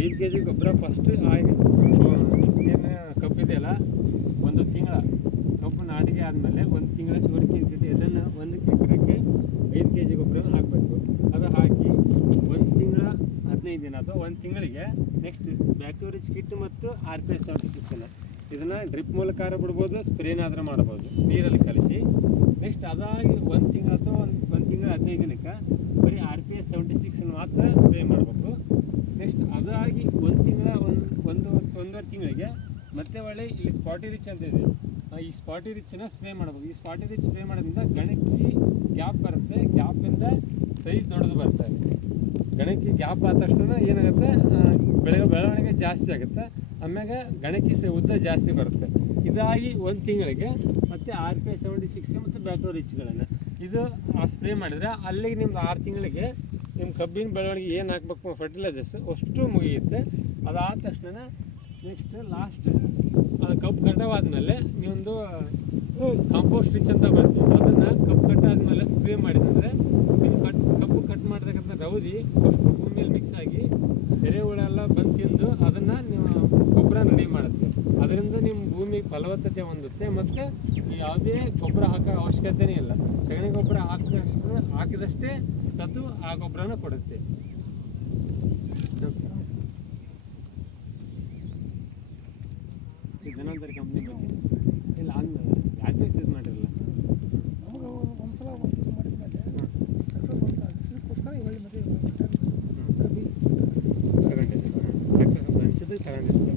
5 kg ಗೊಬ್ಬರ first ಆಗಿ ಏನು ಕಬ್ಬಿದೆಯಲ್ಲ 1 ತಿಂಗಳ ಕಬ್ಬು ನಾಟಿಗೆ ಆದಮೇಲೆ 1 ತಿಂಗಳ ಶುಗರ್ಗೆ ಇಟ್ಟಿಟ್ಟು ಇದನ್ನು 1 ಎಕರೆಗೆ 5 kg ಗೊಬ್ಬರ ಹಾಕಬೇಕು. ಅದು ಹಾಕಿ 1 ತಿಂಗಳ 15 ದಿನ ಅಥವಾ 1 ತಿಂಗಳಿಗೆ ನೆಕ್ಸ್ಟ್ ಬ್ಯಾಕ್ಟೀರಿಯಾ ಕಿಟ್ ಮತ್ತು RPS 76 ಇದನ್ನು ಡ್ರಿಪ್ ಮೂಲಕ ಬಿಡ್ಬೋದು, ಸ್ಪ್ರೇನಾದರೂ ಮಾಡ್ಬೋದು ನೀರಲ್ಲಿ ಕಲಿಸಿ. ನೆಕ್ಸ್ಟ್ ಅದಾಗಿ 1 ತಿಂಗಳ ಅಥವಾ 1 ತಿಂಗಳ 15 ದಿನಕ್ಕೆ ಬರೀ RPS 76 ಮಾತ್ರ ಸ್ಪ್ರೇ ಮಾಡಬೇಕು. ನೆಕ್ಸ್ಟ್ ಅದಾಗಿ 1 ತಿಂಗಳ ಒಂದೂವರೆ ತಿಂಗಳಿಗೆ ಮತ್ತೆ ಒಳ್ಳೆ ಇಲ್ಲಿ ಸ್ಪಾಟಿ ರಿಚ್ ಅಂತ ಇದೆ, ಈ ಸ್ಪಾಟಿ ರಿಚ್ಚನ್ನ ಸ್ಪ್ರೇ ಮಾಡಬೇಕು. ಈ ಸ್ಪಾಟಿ ರಿಚ್ ಸ್ಪ್ರೇ ಮಾಡೋದ್ರಿಂದ ಗಣಕಿ ಗ್ಯಾಪ್ ಬರುತ್ತೆ, ಗ್ಯಾಪಿಂದ ಸೈಜ್ ದೊಡ್ಡದು ಬರುತ್ತೆ. ಗಣಕಿ ಗ್ಯಾಪ್ ಆದ ತಕ್ಷಣ ಏನಾಗುತ್ತೆ, ಬೆಳವಣಿಗೆ ಜಾಸ್ತಿ ಆಗುತ್ತೆ, ಆಮ್ಯಾಗ ಗಣಕಿ ಉದ್ದ ಜಾಸ್ತಿ ಬರುತ್ತೆ. ಇದಾಗಿ 1 ತಿಂಗಳಿಗೆ ಮತ್ತು RPS 76 ಮತ್ತು ಬ್ಯಾಕ್ಟೀರಿಯಾ ರಿಚ್ಗಳನ್ನು ಇದು ಸ್ಪ್ರೇ ಮಾಡಿದರೆ ಅಲ್ಲಿಗೆ ನಿಮ್ದು 6 ತಿಂಗಳಿಗೆ ನಿಮ್ಮ ಕಬ್ಬಿನ ಬೆಳವಣಿಗೆ ಏನು ಹಾಕ್ಬೇಕು ಫರ್ಟಿಲೈಸರ್ಸ್ ಅಷ್ಟು ಮುಗಿಯುತ್ತೆ. ಅದಾದ ತಕ್ಷಣ ನೆಕ್ಸ್ಟ್ ಲಾಸ್ಟ್ ಕಬ್ಬು ಕಟಾವಾದ್ಮೇಲೆ ನೀವೊಂದು ಕಾಂಪೋಸ್ಟ್ ರಿಚ್ ಅಂತ ಬರ್ತದೆ, ಅದನ್ನು ಕಬ್ಬು ಕಟ್ಟಾದ್ಮೇಲೆ ಸ್ಪ್ರೇ ಮಾಡಿದಂದರೆ ನಿಮ್ಮ ಕಬ್ಬು ಕಟ್ ಮಾಡಿರ್ತಕ್ಕಂಥ ರೌದಿ ಅಷ್ಟು ಭೂಮಿಯಲ್ಲಿ ಮಿಕ್ಸ್ ಆಗಿ ಎರೆಹುಳೆಲ್ಲ ಬಂದು ತಿಂದು ಅದನ್ನು ನೀವು ಗೊಬ್ಬರ ರೆಡಿ ಮಾಡುತ್ತೆ. ಅದರಿಂದ ನಿಮ್ಮ ಭೂಮಿಗೆ ಫಲವತ್ತತೆ ಹೊಂದುತ್ತೆ ಮತ್ತು ಯಾವುದೇ ಗೊಬ್ಬರ ಹಾಕೋ ಅವಶ್ಯಕತೆಯೇ ಇಲ್ಲ. ಸಗಣಿ ಗೊಬ್ಬರ ಹಾಕಿದಷ್ಟೇ ಸತು ಆ ಗೊಬ್ಬರನ ಕೊಡುತ್ತೆ. ಧನ್ವಂತರಿ ಕಂಪ್ನಿ ಬಗ್ಗೆ ಇಲ್ಲ ಅಂದಮೇಲೆ RPS ಯೂಸ್ ಮಾಡಿರಲ್ಲ ನಮಗೆ ಒಂದ್ಸಲ ಮಾಡಿದ್ಮೇಲೆ ಸಕ್ಸಸ್ ಅಂತ ಅದಕ್ಕೋಸ್ಕರ ಒಳ್ಳೆ ಮದುವೆ ತಗೊಂಡಿದ್ದೆ ಸಕ್ಸಸ್ ಅಂತ ಅನಿಸಿದ್ದು ತಗೊಂಡಿದ್ದೆ.